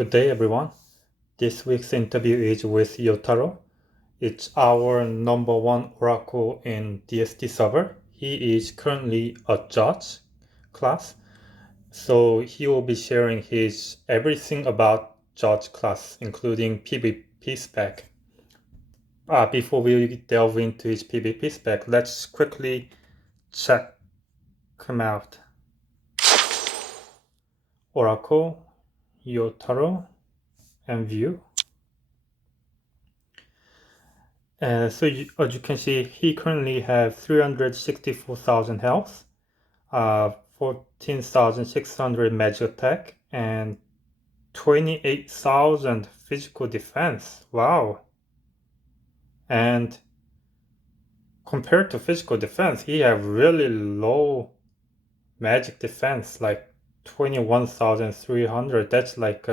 Good day, everyone. This week's interview is with Yotaro. It's our number one oracle in DST server. He is currently a judge class, so he will be sharing his everything about judge class, including PvP spec. Before we delve into his PvP spec, let's quickly check him out. Oracle, Yotaro, and view. As you can see, he currently has 364,000 health, 14,600 magic attack, and 28,000 physical defense. Wow! And compared to physical defense, he have really low magic defense, like 21,300. That's like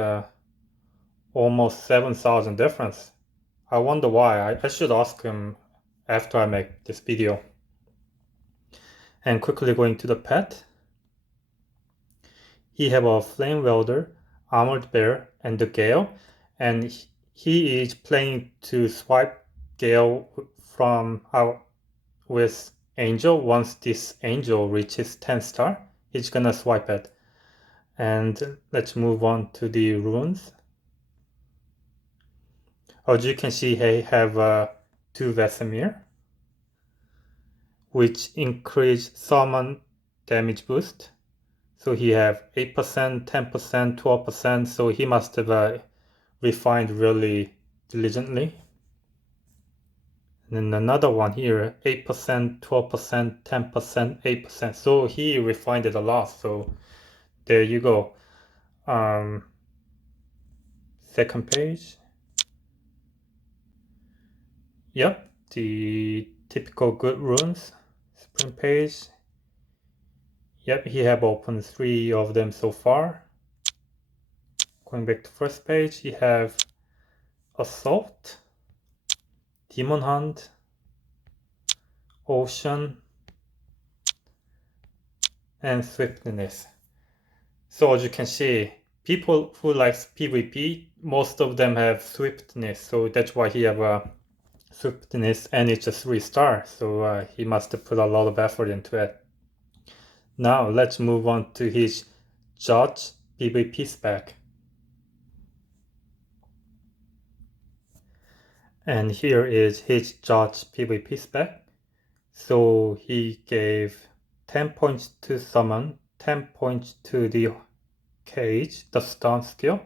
almost 7,000 difference. I wonder why. I should ask him after I make this video. And quickly going to the pet. He have a flame welder, armored bear, and the gale, and he is planning to swipe gale from out with angel. Once this angel reaches 10 star, he's gonna swipe it. And let's move on to the runes. As you can see, he have 2 Vesemir, which increase summon damage boost. So he have 8%, 10%, 12%, so he must have refined really diligently. And then another one here, 8%, 12%, 10%, 8%. So he refined it a lot, so there you go. Second page. Yep, the typical good runes. Spring page. Yep, he have opened 3 of them so far. Going back to first page, he have Assault, Demon Hunt, Ocean, and Swiftness. So as you can see, people who likes PvP, most of them have Swiftness, so that's why he have a Swiftness, and it's a 3-star, so he must have put a lot of effort into it. Now let's move on to his Judge PvP spec. And here is his Judge PvP spec. So he gave 10 points to summon, 10 points to the cage, the stun skill,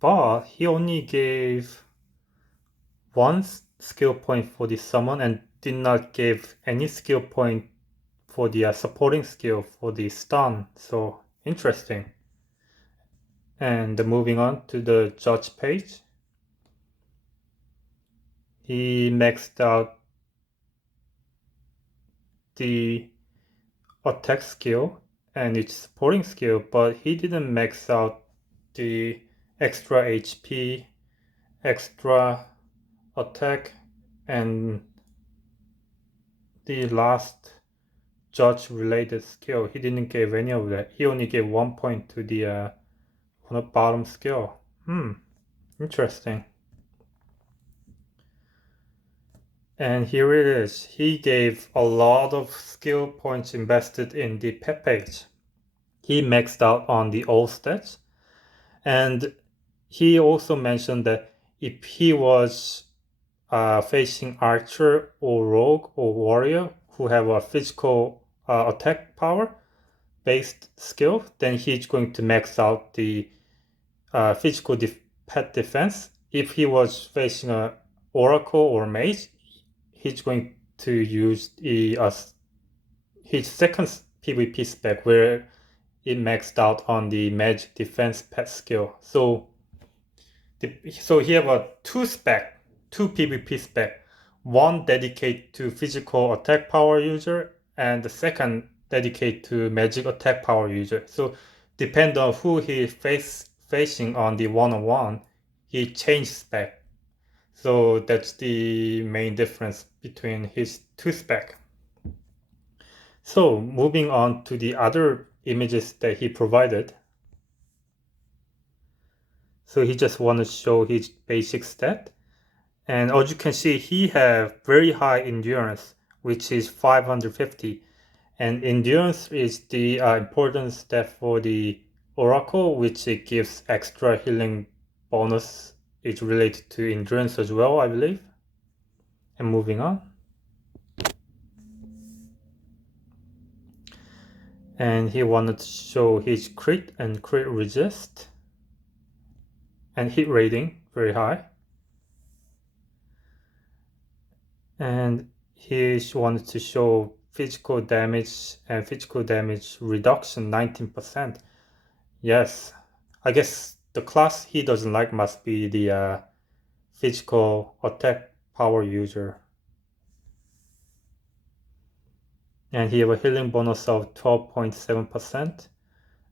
but he only gave 1 skill point for the summon and did not give any skill point for the supporting skill for the stun. So interesting. And moving on to the judge page, he maxed out the attack skill and its supporting skill, but he didn't max out the extra HP, extra attack, and the last judge related skill. He didn't give any of that. He only gave 1 point to the on the bottom skill. Interesting. And here it is. He gave a lot of skill points invested in the pet page. He maxed out on the all stats, and he also mentioned that if he was facing archer or rogue or warrior who have a physical attack power based skill, then he's going to max out the physical pet defense. If he was facing a oracle or mage, he's going to use his second PvP spec where it maxed out on the magic defense pet skill. So he have a 2 PvP spec. One dedicated to physical attack power user, and the second dedicated to magic attack power user. So depend on who he facing on the one-on-one, he changed spec. So that's the main difference between his 2 spec. So moving on to the other images that he provided. So he just want to show his basic stat. And as you can see, he have very high endurance, which is 550. And endurance is the important stat for the Oracle, which it gives extra healing bonus. It's related to endurance as well, I believe. And moving on. And he wanted to show his crit and crit resist. And hit rating, very high. And he wanted to show physical damage and physical damage reduction 19%. Yes, I guess the class he doesn't like must be the physical attack power user. And he have a healing bonus of 12.7%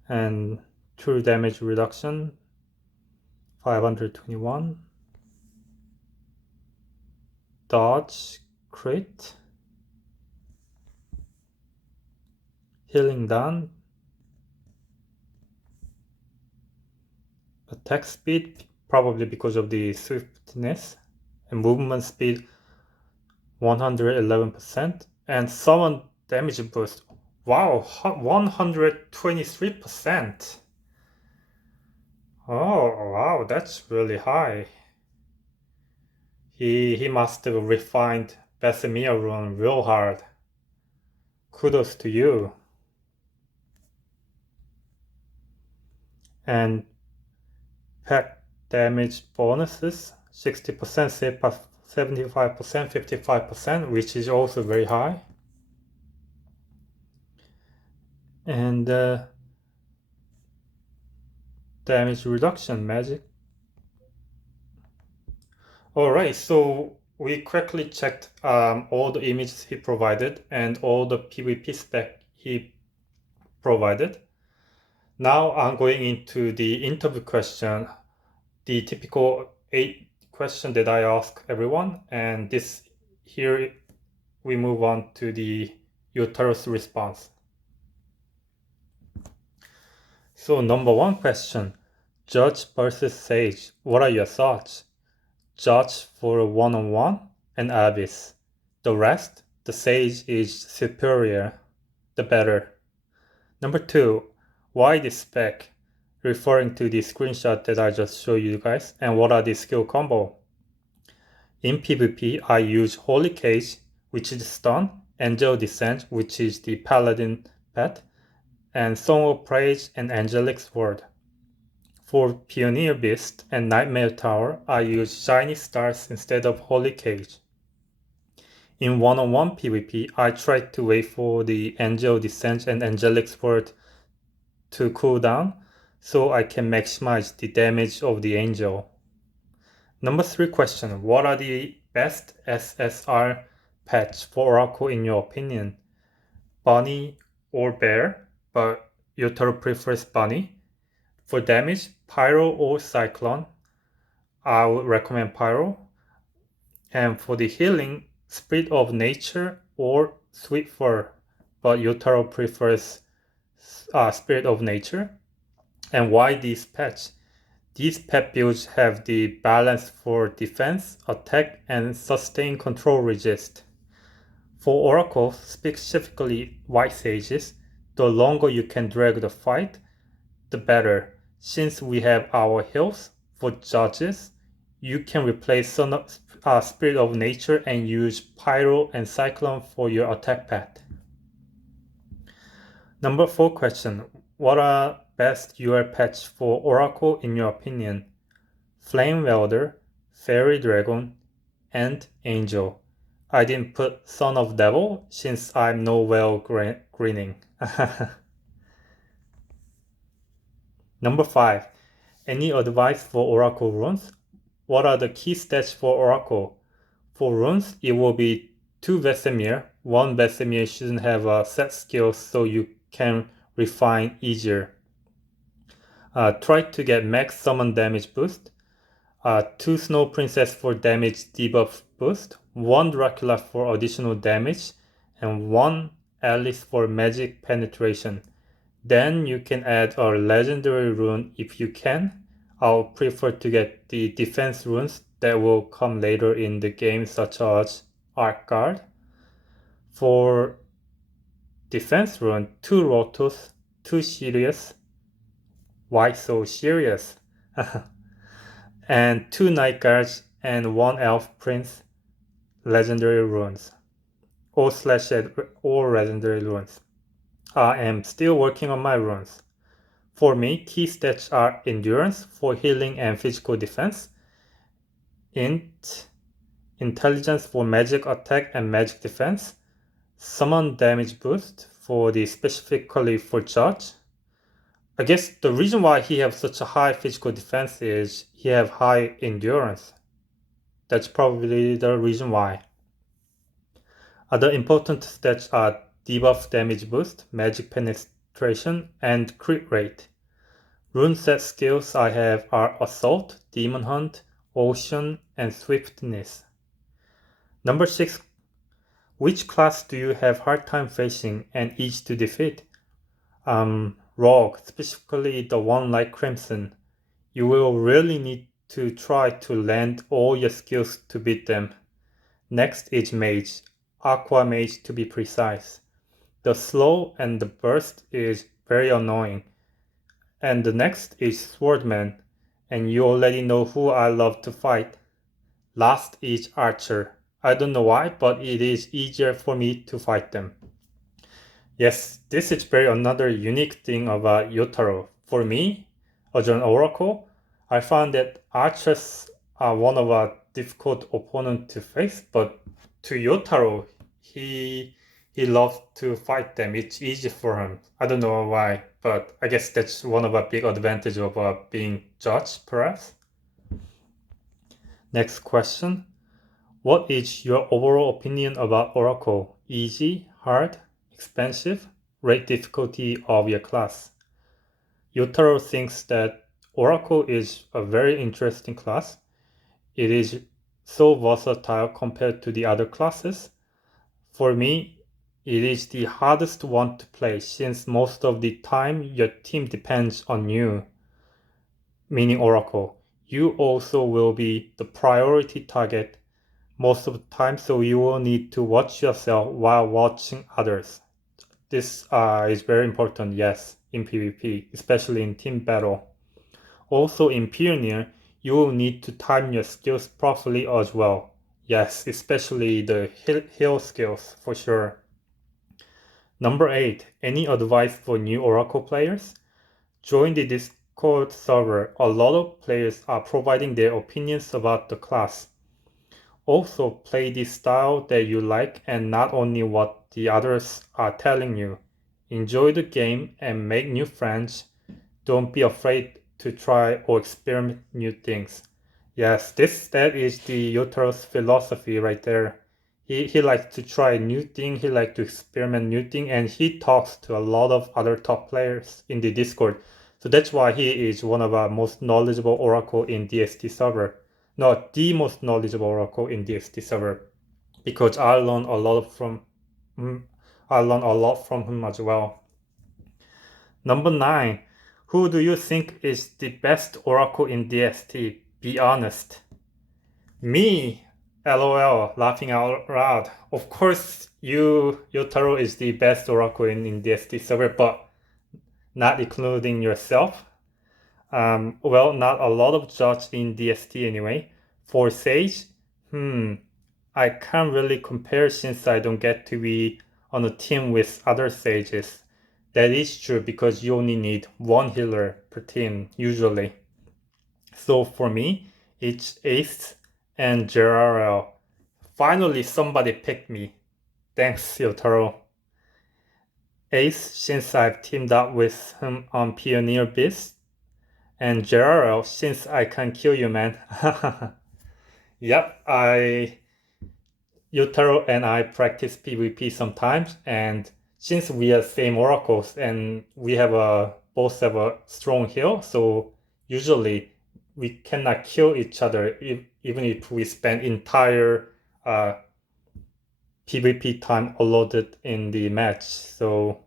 and true damage reduction 521. Dodge, crit, healing done, attack speed probably because of the swiftness, and movement speed 111%, and summon damage boost. Wow, 123%. Oh wow, that's really high. He must have refined Bessemia rune real hard. Kudos to you. And pack damage bonuses 60%, 75%, 55%, which is also very high. And damage reduction magic. Alright, so we quickly checked all the images he provided and all the PvP spec he provided. Now I'm going into the interview question, the typical 8 question that I ask everyone, and this here we move on to the Yotaro's response. So number 1 question, Judge versus Sage, what are your thoughts? Judge for one-on-one and Abyss. The rest, the Sage is superior, the better. Number 2, why this spec? Referring to the screenshot that I just showed you guys. And what are the skill combo? In PvP, I use Holy Cage, which is stun, Angel Descent, which is the Paladin pet, and Song of Praise and Angelic Sword. For Pioneer Beast and Nightmare Tower, I use Shiny Stars instead of Holy Cage. In one-on-one PvP, I try to wait for the Angel Descent and Angelic Sword to cool down so I can maximize the damage of the Angel. Number 3 question, what are the best SSR pets for Oracle in your opinion? Bunny or Bear, but Yotaro prefers Bunny. For damage, Pyro or Cyclone. I would recommend Pyro. And for the healing, Spirit of Nature or Sweet Fur, but Yotaro prefers Spirit of Nature. And why these pets? These pet builds have the balance for defense, attack, and sustain control resist. For Oracle, specifically White Sages, the longer you can drag the fight, the better. Since we have our heals for judges, you can replace Spirit of Nature and use Pyro and Cyclone for your attack pet. Number 4 question, what are best UR pets for Oracle in your opinion? Flame Welder, Fairy Dragon, and Angel. I didn't put Son of Devil since I'm no well greening. Number 5. Any advice for Oracle runes? What are the key stats for Oracle? For runes, it will be 2 Vesemir. 1 Vesemir shouldn't have a set skill so you can refine easier. Try to get max summon damage boost. 2 Snow Princess for damage debuff boost. 1 Dracula for additional damage. And 1 Alice for magic penetration. Then you can add a legendary rune if you can. I'll prefer to get the defense runes that will come later in the game, such as Arc Guard. For defense rune, 2 Rotos, 2 Sirius. Why so serious? And 2 Night Guards and 1 Elf Prince legendary runes. Or legendary runes. I am still working on my runes. For me, key stats are Endurance for healing and physical defense, Int, Intelligence for magic attack and magic defense, Summon damage boost for the specifically for Judge. I guess the reason why he have such a high physical defense is he have high endurance. That's probably the reason why. Other important stats are debuff damage boost, magic penetration, and crit rate. Rune set skills I have are Assault, Demon Hunt, Ocean, and Swiftness. Number 6. Which class do you have hard time facing and easy to defeat? Rogue, specifically the one like Crimson. You will really need to try to land all your skills to beat them. Next is Mage, Aqua Mage to be precise. The slow and the burst is very annoying. And the next is Swordman, and you already know who I love to fight. Last is Archer. I don't know why, but it is easier for me to fight them. Yes, this is very another unique thing about Yotaro. For me, as an oracle, I found that archers are one of a difficult opponent to face, but to Yotaro, he loves to fight them. It's easy for him. I don't know why, but I guess that's one of a big advantage of being judged, perhaps. Next question. What is your overall opinion about Oracle? Easy, hard, expensive, rate difficulty of your class. Yotaro thinks that Oracle is a very interesting class. It is so versatile compared to the other classes. For me, it is the hardest one to play since most of the time your team depends on you, meaning Oracle. You also will be the priority target most of the time, so you will need to watch yourself while watching others. This is very important, yes, in PvP, especially in team battle. Also in Pioneer, you will need to time your skills properly as well. Yes, especially the heal skills for sure. Number 8. Any advice for new Oracle players? Join the Discord server. A lot of players are providing their opinions about the class. Also play the style that you like and not only what the others are telling you. Enjoy the game and make new friends. Don't be afraid to try or experiment new things. Yes, that is the Yotaro's philosophy right there. He likes to try new thing, he likes to experiment new thing, and he talks to a lot of other top players in the Discord. So that's why he is one of our most knowledgeable oracle in DST server. Not the most knowledgeable oracle in DST server, because I learned a lot from him as well. Number 9. Who do you think is the best oracle in DST? Be honest. Me, LOL, laughing out loud. Of course, Yotaro is the best oracle in DST server, but not including yourself. Well, not a lot of judge in DST anyway. For Sage, I can't really compare since I don't get to be on a team with other Sages. That is true because you only need one healer per team, usually. So for me, it's Ace and Gerardo. Finally, somebody picked me. Thanks, Yotaro. Ace, since I've teamed up with him on Pioneer Beast, and Gerardo, since I can kill you, man. Yep, Yotaro and I practice PvP sometimes, and since we are same oracles and we have both have a strong heal, so usually we cannot kill each other even if we spend entire PvP time allotted in the match. So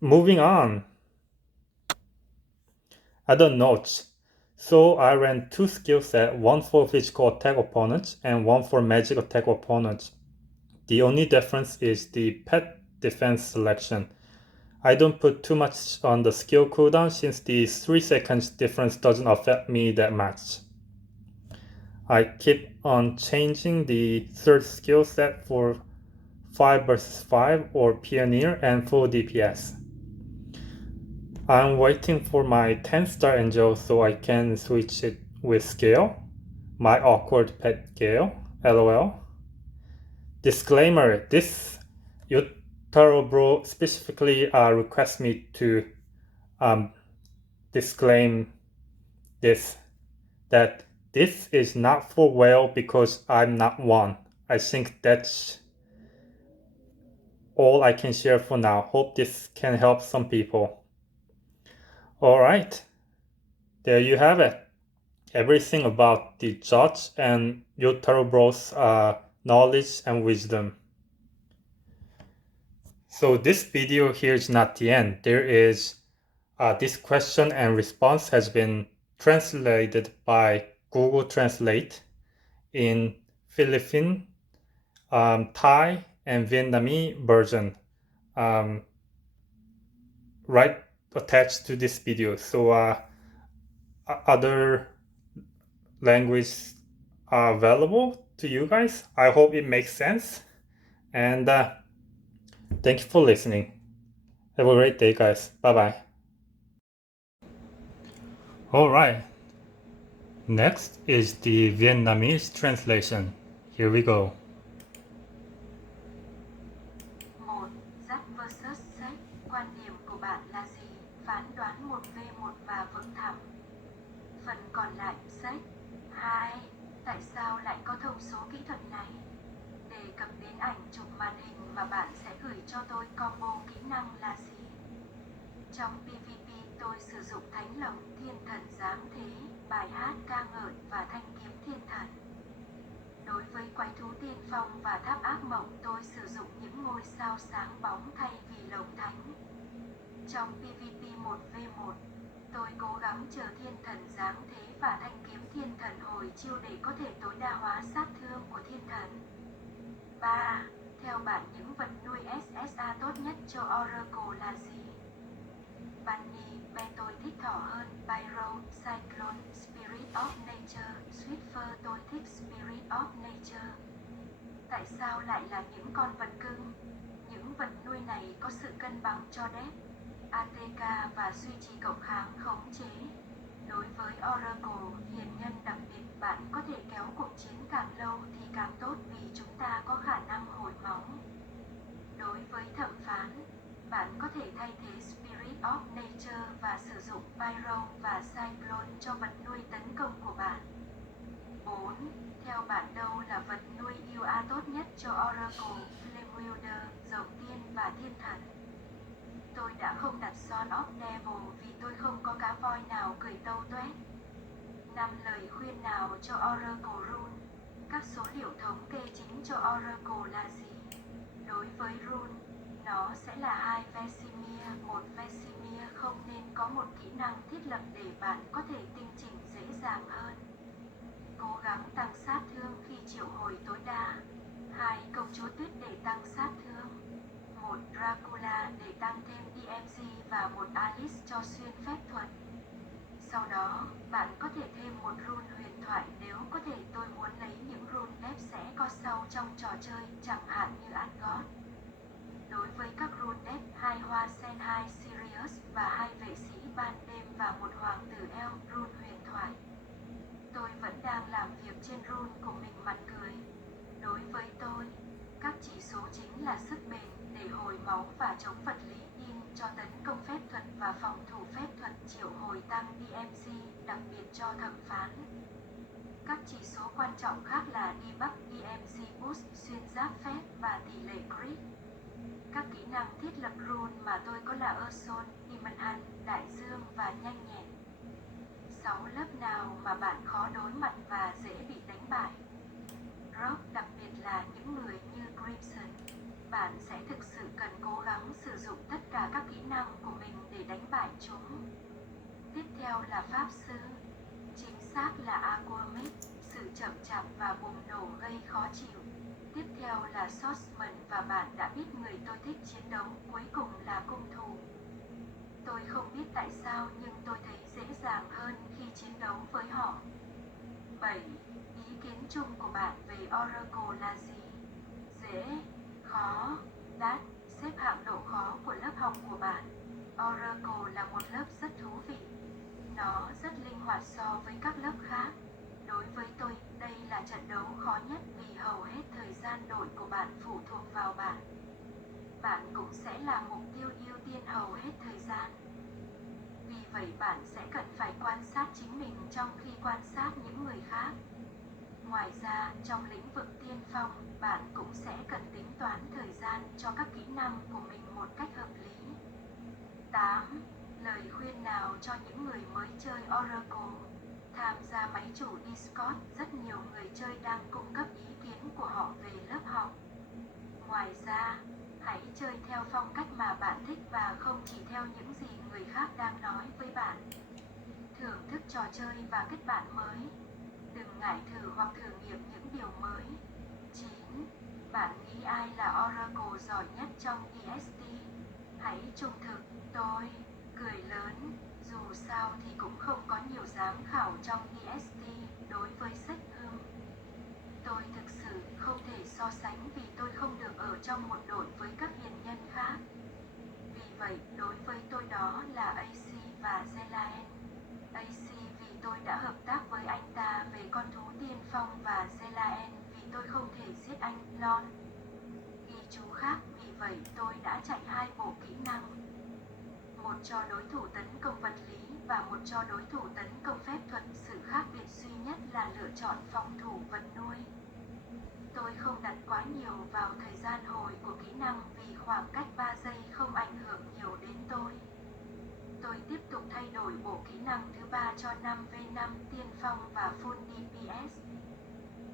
moving on. I don't know. So I ran 2 skill sets, one for physical attack opponents and one for magic attack opponents. The only difference is the pet defense selection. I don't put too much on the skill cooldown since the 3 seconds difference doesn't affect me that much. I keep on changing the third skill set for 5 vs 5 or Pioneer and full DPS. I'm waiting for my 10-star angel so I can switch it with Gale, my awkward pet Gale, lol. Disclaimer, this Yotaro bro specifically requests me to disclaim this, that this is not for whale because I'm not one. I think that's all I can share for now. Hope this can help some people. Alright, there you have it. Everything about the judge and Yotaro bro's knowledge and wisdom. So this video here is not the end. There is this question and response has been translated by Google Translate in Philippine, Thai, and Vietnamese version right attached to this video. So other languages are available to you guys. I hope it makes sense. And thank you for listening. Have a great day, guys. Bye-bye. Alright. Next is the Vietnamese translation. Here we go. Một, Jack vs. Jack. Quan điểm của bạn là gì? Phán đoán 1v1 và vực thẳm. Phần còn lại, Jack. 2. Tại sao lại có thông số kỹ thuật này? Đề cập đến ảnh chụp màn hình mà bạn sẽ gửi cho tôi, combo kỹ năng là gì? Trong PvP tôi sử dụng thánh lồng, thiên thần giáng thế, bài hát ca ngợi và thanh kiếm thiên thần. Đối với quái thú tiên phong và tháp ác mộng tôi sử dụng những ngôi sao sáng bóng thay vì lồng thánh. Trong PvP 1v1, tôi cố gắng chờ thiên thần giáng thế và thanh kiếm thiên thần hồi chiêu để có thể tối đa hóa sát thương của thiên thần. 3. Theo bạn những vật nuôi SSA tốt nhất cho Oracle là gì? Bunny, bé tôi thích thỏ hơn, Pyro, Cyclone, Spirit of Nature, Swiffer tôi thích Spirit of Nature. Tại sao lại là những con vật cưng? Những vật nuôi này có sự cân bằng cho đép, ATK và duy trì cộng kháng khống chế. Đối với Oracle, hiền nhân đặc biệt, bạn có thể kéo cuộc chiến càng lâu thì càng tốt vì chúng ta có khả năng hồi máu. Đối với thẩm phán, bạn có thể thay thế Spirit of Nature và sử dụng Pyro và Cyclone cho vật nuôi tấn công của bạn. 4. Theo bạn đâu là vật nuôi UA tốt nhất cho Oracle, Flame Wielder, Dầu Tiên và Thiên Thần? Tôi đã không đặt Son of Devil vì tôi không có cá voi nào cười tâu toét. 5 lời khuyên nào cho Oracle Rune? Các số liệu thống kê chính cho Oracle là gì? Đối với Rune, nó sẽ là 2 Vesemir, 1 Vesemir không nên có một kỹ năng thiết lập để bạn có thể tinh chỉnh dễ dàng hơn. Cố gắng tăng sát thương khi triệu hồi tối đa. 2 công chúa tuyết để tăng sát thương. 1 Dracula để tăng thêm DMG và 1 Alice cho xuyên phép thuật. Sau đó, bạn có thể thêm một rune huyền thoại nếu có thể. Tôi muốn lấy những rune đép sẽ có sau trong trò chơi, chẳng hạn như Asgard. Đối với các rune đép, 2 hoa sen, 2 Sirius và 2 vệ sĩ ban đêm và 1 hoàng tử eo, rune huyền thoại. Tôi vẫn đang làm việc trên rune của mình, mặt cười. Đối với tôi, các chỉ số chính là sức bền để hồi máu và chống vật lý in cho tấn công phép thuật và phòng thủ phép thuật, triệu hồi tăng DMG, đặc biệt cho thẩm phán. Các chỉ số quan trọng khác là debug, DMG boost, xuyên giáp phép và tỷ lệ crit. Các kỹ năng thiết lập rune mà tôi có là Urson, Demon Hunt, Đại Dương và Nhanh nhẹn. 6 lớp nào mà bạn khó đối mặt và dễ bị đánh bại? Rock, đặc biệt là những người như Crimson. Bạn sẽ thực sự cần cố gắng sử dụng tất cả các kỹ năng của mình để đánh bại chúng. Tiếp theo là pháp sư. Chính xác là aquamate, sự chậm chạp và bùng nổ gây khó chịu. Tiếp theo là swordsman và bạn đã biết người tôi thích chiến đấu, cuối cùng là cung thủ. Tôi không biết tại sao nhưng tôi thấy dễ dàng hơn khi chiến đấu với họ. 7. Ý kiến chung của bạn về Oracle là gì? Dễ, khó, đắt, xếp hạng độ khó của lớp học của bạn. Oracle là một lớp rất thú vị. Nó rất linh hoạt so với các lớp khác. Đối với tôi, đây là trận đấu khó nhất vì hầu hết thời gian đổi của bạn phụ thuộc vào bạn. Bạn cũng sẽ là mục tiêu ưu tiên hầu hết thời gian. Vì vậy bạn sẽ cần phải quan sát chính mình trong khi quan sát những người khác. Ngoài ra, trong lĩnh vực tiên phong, bạn cũng sẽ cần tính toán thời gian cho các kỹ năng của mình một cách hợp lý. 8. Lời khuyên nào cho những người mới chơi Oracle? Tham gia máy chủ Discord, rất nhiều người chơi đang cung cấp ý kiến của họ về lớp học. Ngoài ra, hãy chơi theo phong cách mà bạn thích và không chỉ theo những gì người khác đang nói với bạn. Thưởng thức trò chơi và kết bạn mới. Đừng ngại thử hoặc thử nghiệm những điều mới. 9. Bạn nghĩ ai là Oracle giỏi nhất trong EST? Hãy trung thực, tôi cười lớn. Dù sao thì cũng không có nhiều giám khảo trong EST đối với sách hưng. Tôi thực sự không thể so sánh vì tôi không được ở trong một đội với các hiền nhân khác. Vì vậy, đối với tôi đó là AC và Zelaen. AC vì tôi đã hợp tác với anh ta về con thú tiên phong và Zelaen vì tôi không thể giết anh Lon. Ghi chú khác, vì vậy tôi đã chạy 2 bộ kỹ năng. Một cho đối thủ tấn công vật lý và một cho đối thủ tấn công phép thuật. Sự khác biệt duy nhất là lựa chọn phòng thủ vật nuôi. Tôi không đặt quá nhiều vào thời gian hồi của kỹ năng vì khoảng cách 3 giây không ảnh hưởng nhiều đến tôi. Tôi tiếp tục thay đổi bộ kỹ năng thứ 3 cho 5v5 tiên phong và full DPS.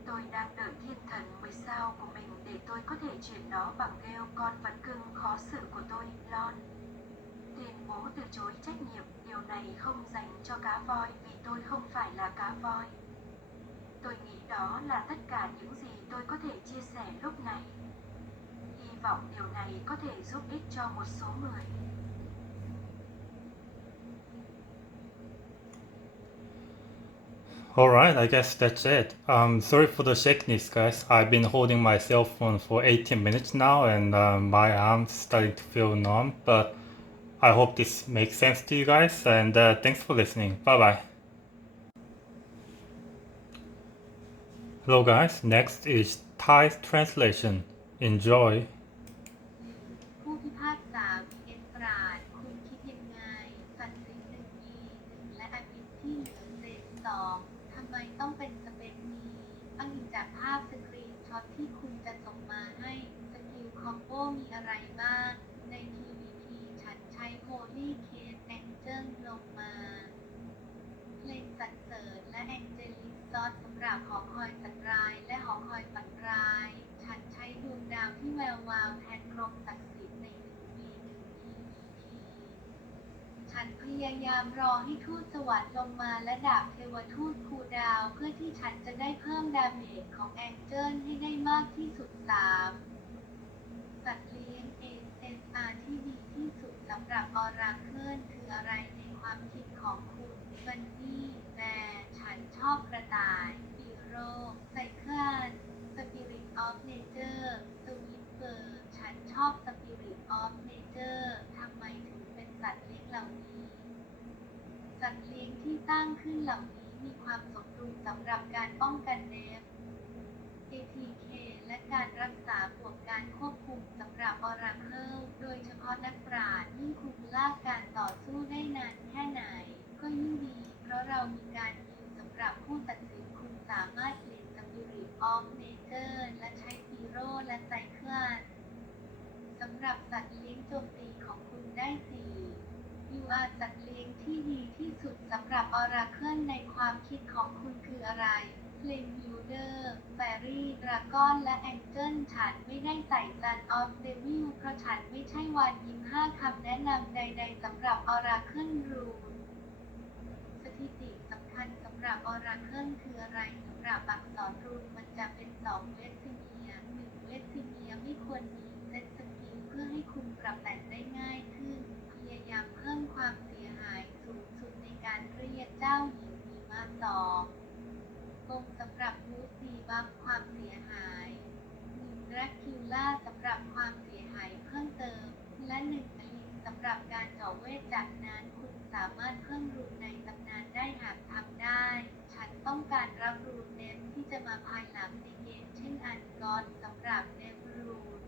Tôi đang đợi thiên thần 10 sao của mình để tôi có thể chuyển nó bằng gheo con vật cưng khó xử của tôi, Lon. Tuyên bố từ chối trách nhiệm, điều này không dành cho cá voi vì tôi không phải là cá voi. Tôi nghĩ đó là tất cả những gì tôi có thể chia sẻ lúc này. Hy vọng điều này có thể giúp ích cho một số người. Alright, I guess that's it. Sorry for the shakiness, guys. I've been holding my cell phone for 18 minutes now and my arm's starting to feel numb, but I hope this makes sense to you guys and thanks for listening. Bye bye. Hello, guys. Next is Thai translation. Enjoy. ผู้พิพากษา vs ปราชญ์คุณคิดยังไงตัดสิน1 มี 1 และอาทิตย์ที่เหลือเศษ2ทำไมต้องเป็นสเปนมีอ้างอิงจากภาพสกรีนช็อตที่คุณจะส่งมาให้สกิลคอมโบมีอะไรบ้างใน PvP ฉันใช้ Holy Case Angel ลงมาเพลงสรรเสริญและ Angelic Zod สำหรับหอคอยสัตว์ร้ายและหอคอยฝันร้ายฉันใช้ดวงดาวที่แวววาวแทนกรมศักดิ์สิทธิ์ใน 1v1 PvP ฉันพยายามรอให้ทูตสวรรค์ลงมาและดาบเทวทูตคูลดาวน์เพื่อที่ฉันจะได้เพิ่มดาเมจของแองเจิลให้ได้มากที่สุด 3. สัตว์เลี้ยง ASR ที่ดีที่สุดสำหรับออราเคิลคืออะไรในความคิดของคุณบันนี่แบร์ฉันชอบกระต่ายฮีโร่ไซเคิลสปิริตออฟเนเจอร์สวิตเบอร์ฉันชอบสปิริตออฟเนเจอร์ทำไมถึงเป็นสัตว์เลี้ยงเหล่านี้สัตว์เลี้ยงที่ตั้งขึ้นเหล่านี้มีความสมดุลสำหรับการป้องกันเนฟ ATK และการรักษาบวกการควบคุมสำหรับออราเคิลโดยเฉพาะนักปราชญ์ยิ่งคุณลากการต่อสู้ได้นานแค่ไหนก็ยิ่งดีเพราะเรามีการยิงสำหรับผู้ตัดสินคุณสามารถเปลี่ยนสปิริตออฟเนเจอร์และใช้ฮีโร่และไซเคิลสำหรับสัตว์เลี้ยงโจมตีของคุณได้ 4 UR สัตว์เลี้ยงที่ดีที่สุดสำหรับออราเคิลในความคิดของคุณคืออะไรเพลงบิลเดอร์แฟรี่ดราก้อนและแองเจิลฉันไม่ได้ใส่ซันออฟเดวิลเพราะฉันไม่ใช่วานยิม5 คำแนะนำใดๆสำหรับออราเคิลรูน หรับ Oracle คืออะไรสำหรับอักษรรูนมันจะเป็น2เวสซิเมีย1เวสซิเมียไม่ควรมีเซตสกีเพื่อให้คุณปรับแต่งได้ง่ายขึ้นพยายามเพิ่มความเสียหายสูงสุดในการเรียกเจ้าหญิงมีมา2กงสำหรับบูสต์ดีบัฟความเสียหาย1 Dracula สำหรับความเสียหายเพิ่มเติมและ1 Alin สำหรับการเจาะเวทจากนั้นคุณสามารถเพิ่มรูนในตำนานได้หากทำได้ฉันต้องการรับรูนเนฟที่จะมาภายหลังในเกมเช่นอันกอนสำหรับเนฟรูน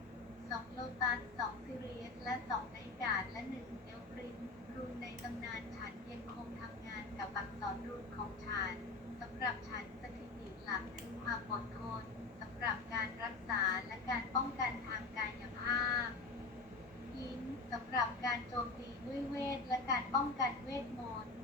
2 โลตัส2 ซิเรียสและ2 ไนการ์ดและ1 เอลฟรินรูนในตำนานฉันยังคงทำงานกับอักษรรูนของฉันสำหรับฉันสถิติหลักคือความอดทนสำหรับการรักษาและการป้องกันทางกายภาพยิงสำหรับการโจมตีด้วยเวทและการป้องกันเวทมนต์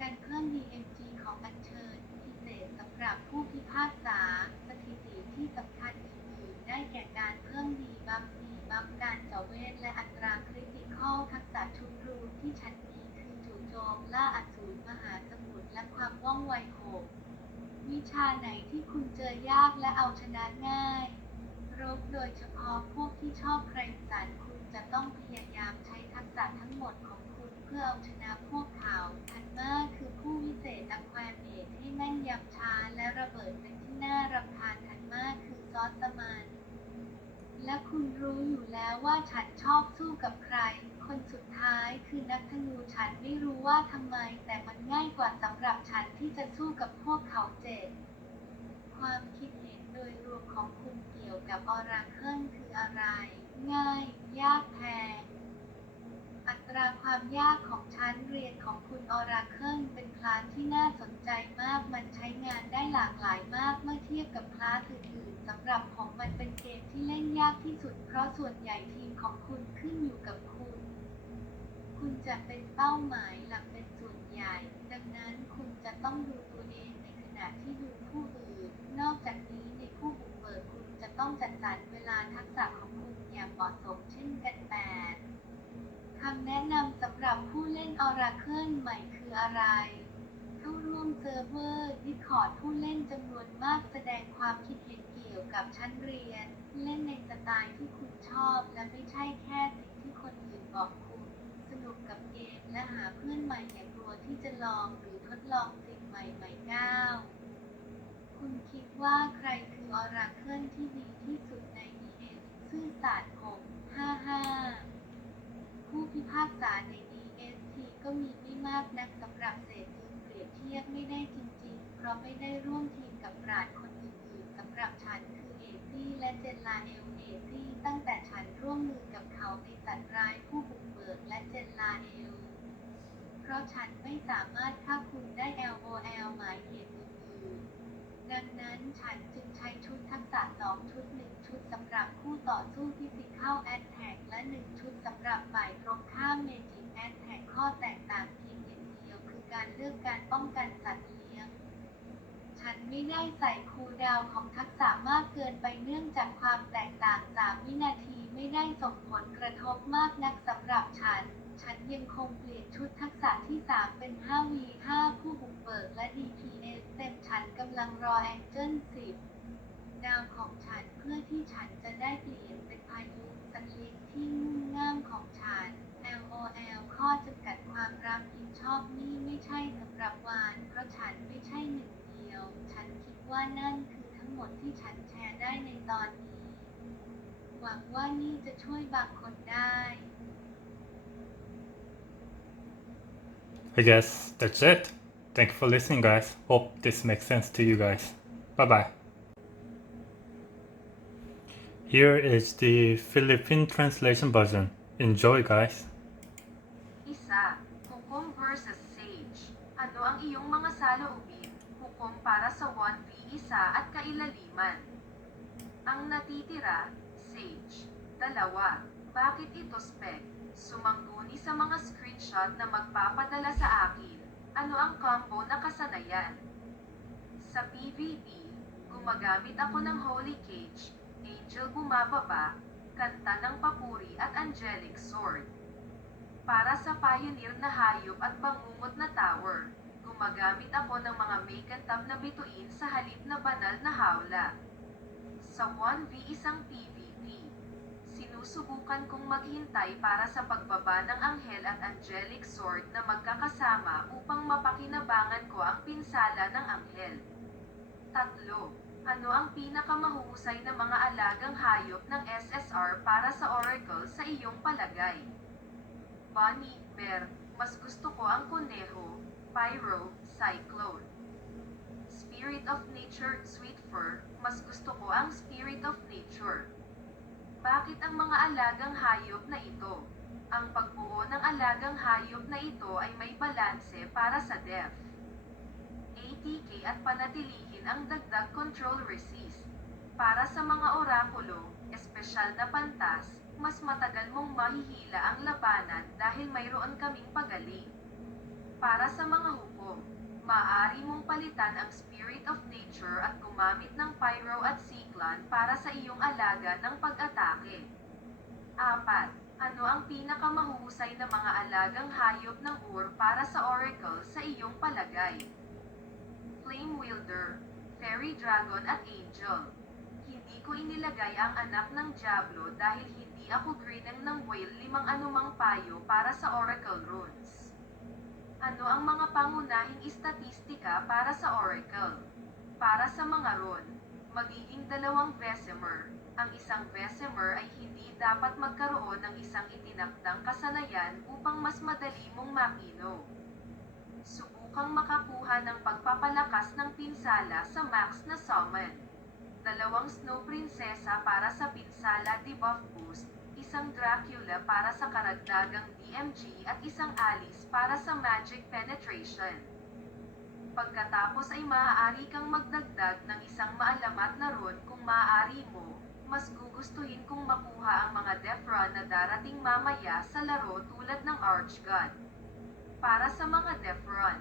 การเพิ่ม DMG ของอัญเชิญพิเศษสำหรับผู้พิพากษาสถิติที่สำคัญอื่นๆได้แก่การเพิ่มดีบัฟการเจาะเวทและอัตราคริติคอลทักษะชุดรูนที่ฉันมีคือจู่โจมล่าอสูรมหาสมุทรและความว่องไว6วิชาไหนที่คุณเจอยากและเอาชนะง่ายรบโดยเฉพาะพวกที่ชอบแข่งขันคุณจะต้องพยายามใช้ทักษะทั้งหมดของคุณเพื่อเอาชนะพวกเขาทันมาคือผู้วิเศษอควาเมทให้แม่นยำช้าและระเบิดเป็นที่น่ารำคาญทันมาคือซอสสมันและคุณรู้อยู่แล้วว่าฉันชอบสู้กับใครคนสุดท้ายคือนักธนูฉันไม่รู้ว่าทำไมแต่มันง่ายกว่าสำหรับฉันที่จะสู้กับพวกเขาความคิดเห็นโดยรวมของคุณเกี่ยวกับ Oracle คืออะไร ง่าย ยากแพงอัตราความยากของชั้นเรียนของคุณ Oracle เป็นคลาสที่น่าสนใจมากมันใช้งานได้หลากหลายมากเมื่อเทียบกับคลาสอื่นๆสำหรับผมมันเป็นเกมที่เล่นยากที่สุดเพราะส่วนใหญ่ทีมของคุณขึ้นอยู่กับคุณจะเป็นเป้าหมายหลักเป็นส่วนใหญ่ ดังนั้นคุณจะต้องดูตัวเองในขณะที่ดูผู้อื่น นอกจากนี้ในผู้บุกเบิกคุณจะต้องจัดสรรเวลาทักษะของคุณอย่างเหมาะสมเช่นกันคำแนะนำสำหรับผู้เล่น Oracle ใหม่คืออะไรเข้าร่วมเซิร์ฟเวอร์ Discord ผู้เล่นจำนวนมากแสดงความคิดเห็นเกี่ยวกับชั้นเรียน เล่นในสไตล์ที่คุณชอบและไม่ใช่แค่สิ่งที่คนอื่นบอกคุณสนุกกับเกมและหาเพื่อนใหม่อย่ากลัวที่จะลองหรือทดลองสิ่งใหม่ๆคุณคิดว่าใครคือ Oracle ที่ดีที่สุดใน DS ซื่อสัตย์ผม55ผู้พิพากษาใน DST ก็มีไม่มากนักสำหรับเศษจึงเปรียบเทียบไม่ได้จริงๆเพราะไม่ได้ร่วมทีมกับปราชญ์คนอื่นๆสำหรับฉันคือเอซี่และเจนลาเอลเอซี่ตั้งแต่ฉันร่วมมือกับเขาในสัตว์ร้ายผู้บุกเบิกและเจนลาเอลเพราะฉันไม่สามารถฆ่าคุณได้ LOL หมายเหตุอื่นๆดังนั้นฉันจึงใช้ชุดทักษะ2ชุด1ชุดสำหรับคู่ต่อสู้ Physical Attack และ1ชุดสำหรับฝ่ายตรงข้าม Magic Attack ข้อแตกต่างเพียงอย่างเดียวคือการเลือกการป้องกันสัตว์เลี้ยงฉันไม่ได้ใส่คูลดาวน์ของทักษะมากเกินไปเนื่องจากความแตกต่าง3วินาทีไม่ได้ส่งผลกระทบมากนักสำหรับฉันยังคงเปลี่ยนชุดทักษะที่3เป็น 5v5 ผู้บุกเบิกและ DPS เต็มฉันกำลังรอ Angel 10 ดาวของฉันเพื่อที่ฉันจะได้เปลี่ยนเป็นพายุสลิงที่งุ่มง่ามของฉัน LOL ข้อจำกัดความรับผิดชอบนี่ไม่ใช่สำหรับวานเพราะฉันไม่ใช่หนึ่งเดียวฉันคิดว่านั่นคือทั้งหมดที่ฉันแชร์ได้ในตอนนี้หวังว่านี่จะช่วยบางคนได้ I guess that's it. Thank you for listening, guys. Hope this makes sense to you guys. Bye bye. Here is the Philippine translation version. Enjoy, guys. Isa, hukom versus Sage. Ano ang iyong mga saloobin? Hukom para sa 1v1 at kailaliman. Ang natitira, Sage. 2. Bakit ito spec? Sumangguni sa mga screenshot na magpapadala sa akin. Ano ang combo na kasanayan? Sa PvP, gumagamit ako ng Holy Cage, Angel bumababa, Kanta ng Papuri at Angelic Sword. Para sa Pioneer na hayop at bangungot na tower, Gumagamit ako ng mga make-and-tab na bituin sa halip na banal na hawla. Sa 1v1 PvP, sinusubukan kong maghintay para sa pagbaba ng anghel at angelic sword na magkakasama upang mapakinabangan ko ang pinsala ng anghel. 3. Ano ang pinakamahuhusay na mga alagang hayop ng SSR para sa Oracle sa iyong palagay? Bunny, Bear, mas gusto ko ang Kuneho, Pyro, Cyclone. Spirit of Nature, Sweet Fur, mas gusto ko ang Spirit of Nature. Bakit ang mga alagang hayop na ito? Ang pagbuo ng alagang hayop na ito ay may balanse para sa depth, ATK at panatilihin ang dagdag control resist. Para sa mga orakulo, espesyal na pantas, mas matagal mong mahihila ang labanan dahil mayroon kaming pagaling. Para sa mga hukom, maaari mong palitan ang Spirit of Nature at gumamit ng Pyro at Cyclone para sa iyong alaga ng pag-atake. 4. Ano ang pinakamahuhusay na mga alagang hayop ng Ur para sa Oracle sa iyong palagay? Flame Wielder, Fairy Dragon at Angel. Hindi ko inilagay ang anak ng Diablo dahil hindi ako grinang ng whale 5 anumang payo para sa Oracle runes. Ano ang mga pangunahing istatistika para sa Oracle? Para sa mga rune, magiging 2 Vesemer. Ang isang Vesemer ay hindi dapat magkaroon ng isang itinakdang kasanayan upang mas madali mong makino. Subukang makakuha ng pagpapalakas ng pinsala sa max na summon. 2 Snow Prinsesa para sa pinsala debuff boost, 1 Dracula para sa karagdagang DMG at 1 Alice para sa magic penetration. Pagkatapos ay maaari kang magdagdag ng isang maalamat na rune kung maaari mo. Mas gugustuhin kong makuha ang mga death run na darating mamaya sa laro tulad ng Archgod. Para sa mga death run,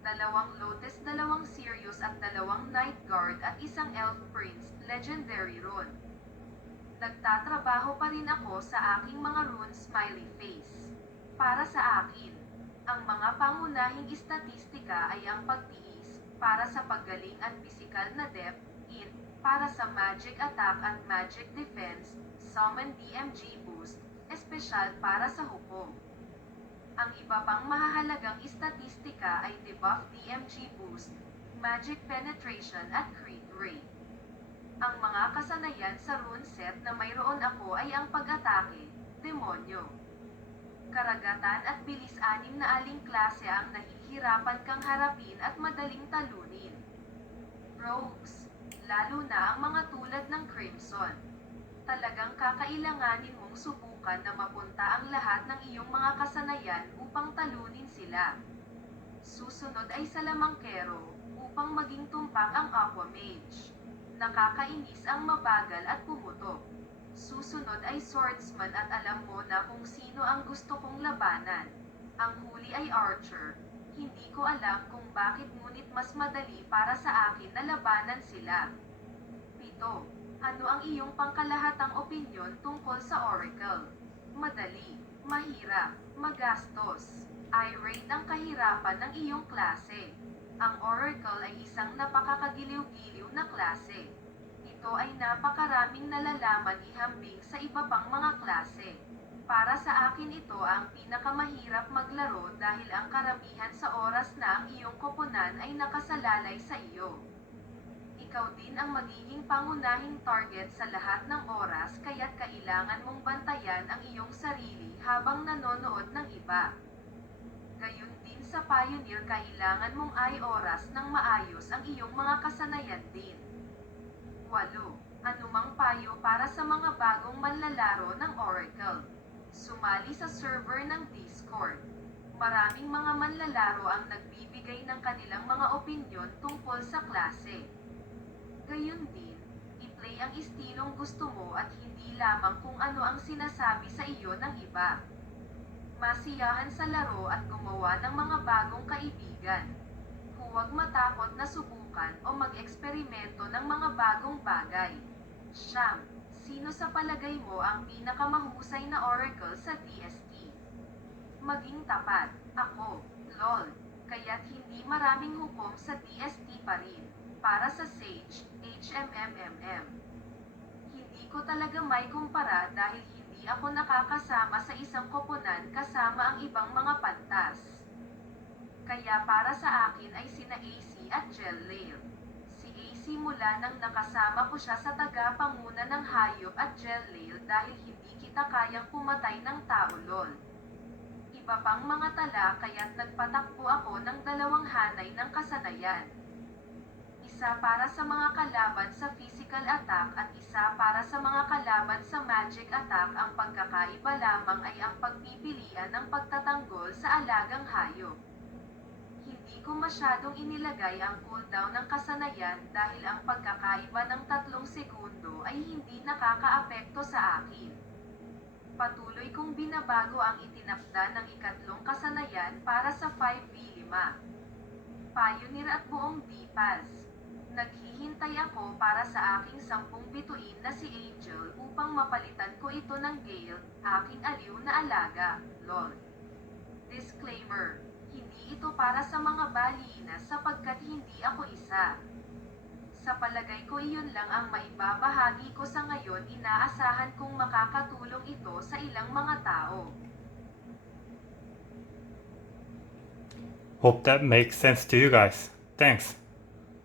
2 Lotus, 2 Sirius at 2 Night Guard at 1 Elf Prince, Legendary Rune. Nagtatrabaho pa rin ako sa aking mga rune smiley face. Para sa akin, ang mga pangunahing istatistika ay ang pagtiis, para sa paggaling at pisikal na depth, int, para sa magic attack at magic defense, summon DMG boost, espesyal para sa hukom. Ang iba pang mahahalagang istatistika ay debuff DMG boost, magic penetration at crit rate. Ang mga kasanayan sa rune set na mayroon ako ay ang pag-atake, demonyo, karagatan at bilis. 6 na aling klase ang nahihirapan kang harapin at madaling talunin? Rogues, lalo na ang mga tulad ng Crimson. Talagang kakailanganin mong subukan na mapunta ang lahat ng iyong mga kasanayan upang talunin sila. Susunod ay Salamangkero, upang maging tumpak ang Aquamage. Nakakainis ang mabagal at pumutok. Susunod ay Swordsman at alam mo na kung sino ang gusto kong labanan. Ang huli ay Archer. Hindi ko alam kung bakit ngunit mas madali para sa akin na labanan sila. 7. Ano ang iyong pangkalahatang opinyon tungkol sa Oracle? Madali, mahirap, magastos. I-rate ang kahirapan ng iyong klase. Ang Oracle ay isang napakakagiliw-giliw na klase. Ito ay napakaraming nalalaman ihambing sa iba pang mga klase. Para sa akin ito ang pinakamahirap maglaro dahil ang karamihan sa oras na ang iyong koponan ay nakasalalay sa iyo. Ikaw din ang magiging pangunahing target sa lahat ng oras kaya't kailangan mong bantayan ang iyong sarili habang nanonood ng iba. Gayon din sa Pioneer kailangan mong oras ng maayos ang iyong mga kasanayan din. 8. Anumang payo para sa mga bagong manlalaro ng Oracle? Sumali sa server ng Discord. Maraming mga manlalaro ang nagbibigay ng kanilang mga opinyon tungkol sa klase. Gayon din, i-play ang istilong gusto mo at hindi lamang kung ano ang sinasabi sa iyo ng iba. Masiyahan sa laro at gumawa ng mga bagong kaibigan. Huwag matakot na subukan o mag-eksperimento ng mga bagong bagay. 9. Sino sa palagay mo ang pinakamahusay na Oracle sa TST? Maging tapat. Ako, LOL. Kaya't hindi maraming hukom sa DST pa rin. Para sa Sage, HMMMM. Hindi ko talaga may kumpara dahil hindi ako nakakasama sa isang koponan kasama ang ibang mga pantas. Kaya para sa akin ay sina AC at Jellale. Si AC mula nang nakasama ko siya sa tagapanguna ng hayop at Jellale dahil hindi kita kayang pumatay ng tao lol. Iba pang mga tala kaya't nagpatakbo ako ng dalawang hanay ng kasanayan. Isa para sa mga kalaban sa physical attack at isa para sa mga kalaban sa magic attack. Ang pagkakaiba lamang ay ang pagpipilian ng pagtatanggol sa alagang hayop. Hindi ko masyadong inilagay ang cooldown ng kasanayan dahil ang pagkakaiba ng 3 segundo ay hindi nakakaapekto sa akin. Patuloy kong binabago ang itinakda ng ikatlong kasanayan para sa 5v5. Pioneer at buong D-Paz. Naghihintay ako para sa aking 10 bituin na si Angel upang mapalitan ko ito ng Gale, aking aliw na alaga, lol. Disclaimer, hindi ito para sa mga balina sapagkat hindi ako isa. Sa palagay ko iyon lang ang maibabahagi ko sa ngayon. Inaasahan kong makakatulong ito sa ilang mga tao. Hope that makes sense to you guys. Thanks.